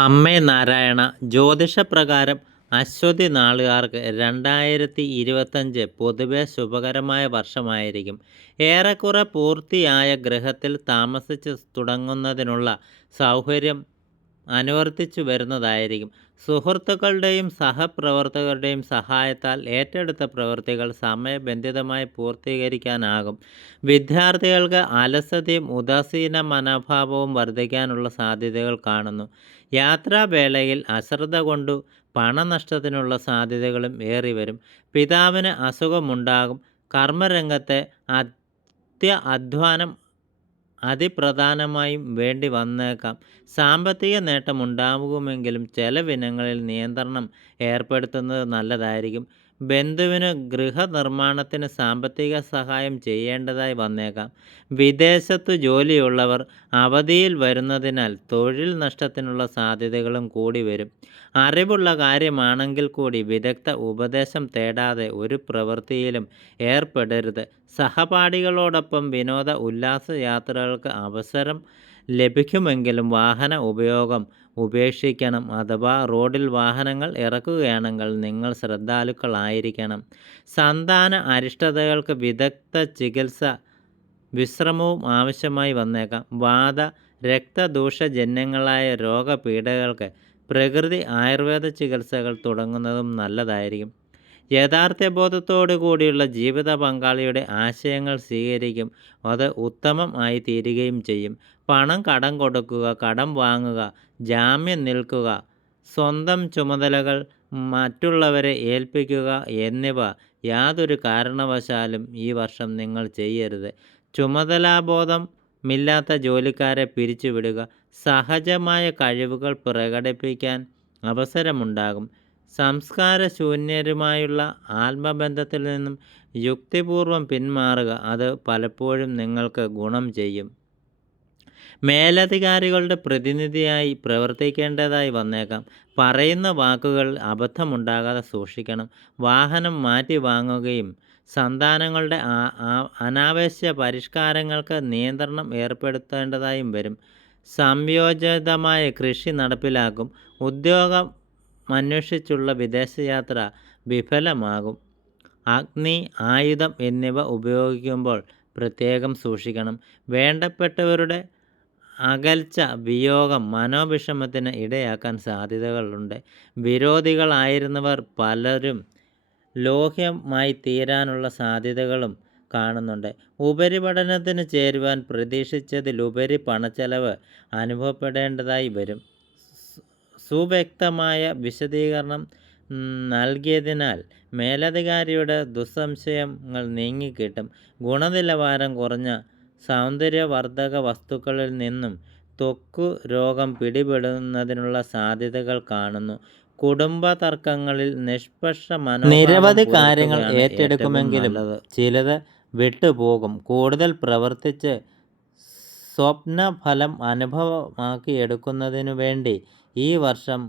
അമ്മേ നാരായണ ജ്യോതിഷപ്രകാരം അശ്വതി നാളുകാർക്ക് രണ്ടായിരത്തി ഇരുപത്തഞ്ച് പൊതുവെ ശുഭകരമായ വർഷമായിരിക്കും. ഏറെക്കുറെ പൂർത്തിയായ ഗ്രഹത്തിൽ താമസിച്ച് തുടങ്ങുന്നതിനുള്ള സൗകര്യം അനുവർത്തിച്ചു വരുന്നതായിരിക്കും. സുഹൃത്തുക്കളുടെയും സഹപ്രവർത്തകരുടെയും സഹായത്താൽ ഏറ്റെടുത്ത പ്രവൃത്തികൾ സമയബന്ധിതമായി പൂർത്തീകരിക്കാനാകും. വിദ്യാർത്ഥികൾക്ക് അലസതയും ഉദാസീന മനോഭാവവും വർദ്ധിക്കാനുള്ള സാധ്യതകൾ കാണുന്നു. യാത്രാവേളയിൽ അശ്രദ്ധ കൊണ്ടു പണനഷ്ടത്തിനുള്ള സാധ്യതകളും ഏറിവരും. പിതാവിന് അസുഖമുണ്ടാകും. കർമ്മരംഗത്തെ അത്യ അധ്വാനം അതിപ്രധാനമായും വേണ്ടി വന്നേക്കാം. സാമ്പത്തിക നേട്ടമുണ്ടാകുമെങ്കിലും ചെലവിനങ്ങളിൽ നിയന്ത്രണം ഏർപ്പെടുത്തുന്നത് നല്ലതായിരിക്കും. ബന്ധുവിന് ഗൃഹനിർമ്മാണത്തിന് സാമ്പത്തിക സഹായം ചെയ്യേണ്ടതായി വന്നേക്കാം. വിദേശത്തു ജോലിയുള്ളവർ അവധിയിൽ വരുന്നതിനാൽ തൊഴിൽ നഷ്ടത്തിനുള്ള സാധ്യതകളും കൂടി വരും. അറിവുള്ള കാര്യമാണെങ്കിൽ കൂടി വിദഗ്ധ ഉപദേശം തേടാതെ ഒരു പ്രവൃത്തിയിലും ഏർപ്പെടരുത്. സഹപാഠികളോടൊപ്പം വിനോദ ഉല്ലാസ യാത്രകൾക്ക് അവസരം ലഭിക്കുമെങ്കിലും വാഹന ഉപയോഗം ഉപേക്ഷിക്കണം അഥവാ റോഡിൽ വാഹനങ്ങൾ ഇറക്കുകയാണെങ്കിൽ നിങ്ങൾ ശ്രദ്ധാലുക്കളായിരിക്കണം. സന്താന അരിഷ്ടതകൾക്ക് വിദഗ്ധ ചികിത്സ വിശ്രമവും ആവശ്യമായി വന്നേക്കാം. വാത രക്തദൂഷജന്യങ്ങളായ രോഗപീഠകൾക്ക് പ്രകൃതി ആയുർവേദ ചികിത്സകൾ തുടങ്ങുന്നതും നല്ലതായിരിക്കും. യഥാർത്ഥബോധത്തോടു കൂടിയുള്ള ജീവിത പങ്കാളിയുടെ ആശയങ്ങൾ സ്വീകരിക്കും. അത് ഉത്തമം ആയി തീരുകയും ചെയ്യും. പണം കടം കൊടുക്കുക കടം വാങ്ങുക ജാമ്യം നിൽക്കുക സ്വന്തം ചുമതലകൾ മറ്റുള്ളവരെ ഏൽപ്പിക്കുക എന്നിവ യാതൊരു കാരണവശാലും ഈ വർഷം നിങ്ങൾ ചെയ്യരുത്. ചുമതലാബോധം മില്ലാത്ത ജോലിക്കാരെ പിരിച്ചുവിടുക. സഹജമായ കഴിവുകൾ പ്രകടിപ്പിക്കാൻ അവസരമുണ്ടാകും. സംസ്കാരശൂന്യരുമായുള്ള ആത്മബന്ധത്തിൽ നിന്നും യുക്തിപൂർവം പിന്മാറുക അത് പലപ്പോഴും നിങ്ങൾക്ക് ഗുണം ചെയ്യും. മേലധികാരികളുടെ പ്രതിനിധിയായി പ്രവർത്തിക്കേണ്ടതായി വന്നേക്കാം. പറയുന്ന വാക്കുകൾ അബദ്ധമുണ്ടാകാതെ സൂക്ഷിക്കണം. വാഹനം മാറ്റി വാങ്ങുകയും സന്താനങ്ങളുടെ അനാവശ്യ പരിഷ്കാരങ്ങൾക്ക് നിയന്ത്രണം ഏർപ്പെടുത്തേണ്ടതായും വരും. സംയോജിതമായ കൃഷി നടപ്പിലാക്കും. ഉദ്യോഗം അന്വേഷിച്ചുള്ള വിദേശയാത്ര വിഫലമാകും. അഗ്നി ആയുധം എന്നിവ ഉപയോഗിക്കുമ്പോൾ പ്രത്യേകം സൂക്ഷിക്കണം. വേണ്ടപ്പെട്ടവരുടെ അകൽച്ച വിയോഗം മനോവിഷമത്തിന് ഇടയാക്കാൻ സാധ്യതകളുണ്ട്. വിരോധികളായിരുന്നവർ പലരും ലോഹ്യമായി തീരാനുള്ള സാധ്യതകളും കാണുന്നുണ്ട്. ഉപരിപഠനത്തിന് ചേരുവാൻ പ്രതീക്ഷിച്ചതിലുപരി പണച്ചെലവ് അനുഭവപ്പെടേണ്ടതായി വരും. സുവ്യക്തമായ വിശദീകരണം നൽകിയതിനാൽ മേലധികാരിയുടെ ദുസ്സംശയങ്ങൾ നീങ്ങിക്കിട്ടും. ഗുണനിലവാരം കുറഞ്ഞ സൗന്ദര്യവർദ്ധക വസ്തുക്കളിൽ നിന്നും ത്വക്ക് രോഗം പിടിപെടുന്നതിനുള്ള സാധ്യതകൾ കാണുന്നു. കുടുംബ തർക്കങ്ങളിൽ നിഷ്പക്ഷ നിരവധി കാര്യങ്ങൾ ഏറ്റെടുക്കുമെങ്കിലും ചിലത് വിട്ടുപോകും. കൂടുതൽ പ്രവർത്തിച്ച് സ്വപ്നഫലം അനുഭവമാക്കിയെടുക്കുന്നതിനു വേണ്ടി ഈ വർഷം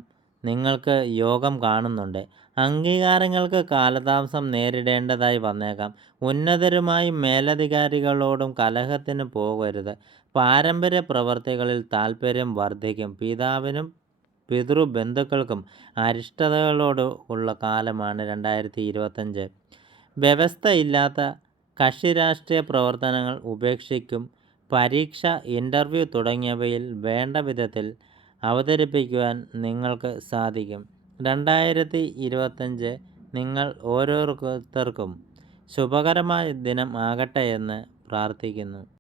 നിങ്ങൾക്ക് യോഗം കാണുന്നുണ്ട്. അംഗീകാരങ്ങൾക്ക് കാലതാമസം നേരിടേണ്ടതായി വന്നേക്കാം. ഉന്നതരുമായും മേലധികാരികളോടും കലഹത്തിന് പോകരുത്. പാരമ്പര്യ പ്രവർത്തികളിൽ താൽപ്പര്യം വർദ്ധിക്കും. പിതാവിനും പിതൃബന്ധുക്കൾക്കും അരിഷ്ടതകളോട് ഉള്ള കാലമാണ് രണ്ടായിരത്തി ഇരുപത്തഞ്ച് വ്യവസ്ഥയില്ലാത്ത കക്ഷി രാഷ്ട്രീയ പ്രവർത്തനങ്ങൾ ഉപേക്ഷിക്കും. പരീക്ഷ ഇന്റർവ്യൂ തുടങ്ങിയവയിൽ വേണ്ട വിധത്തിൽ അവതരിപ്പിക്കുവാൻ നിങ്ങൾക്ക് സാധിക്കും. രണ്ടായിരത്തി ഇരുപത്തഞ്ച് നിങ്ങൾ ഓരോരുത്തർക്കും ശുഭകരമായ ദിനം ആകട്ടെ എന്ന് പ്രാർത്ഥിക്കുന്നു.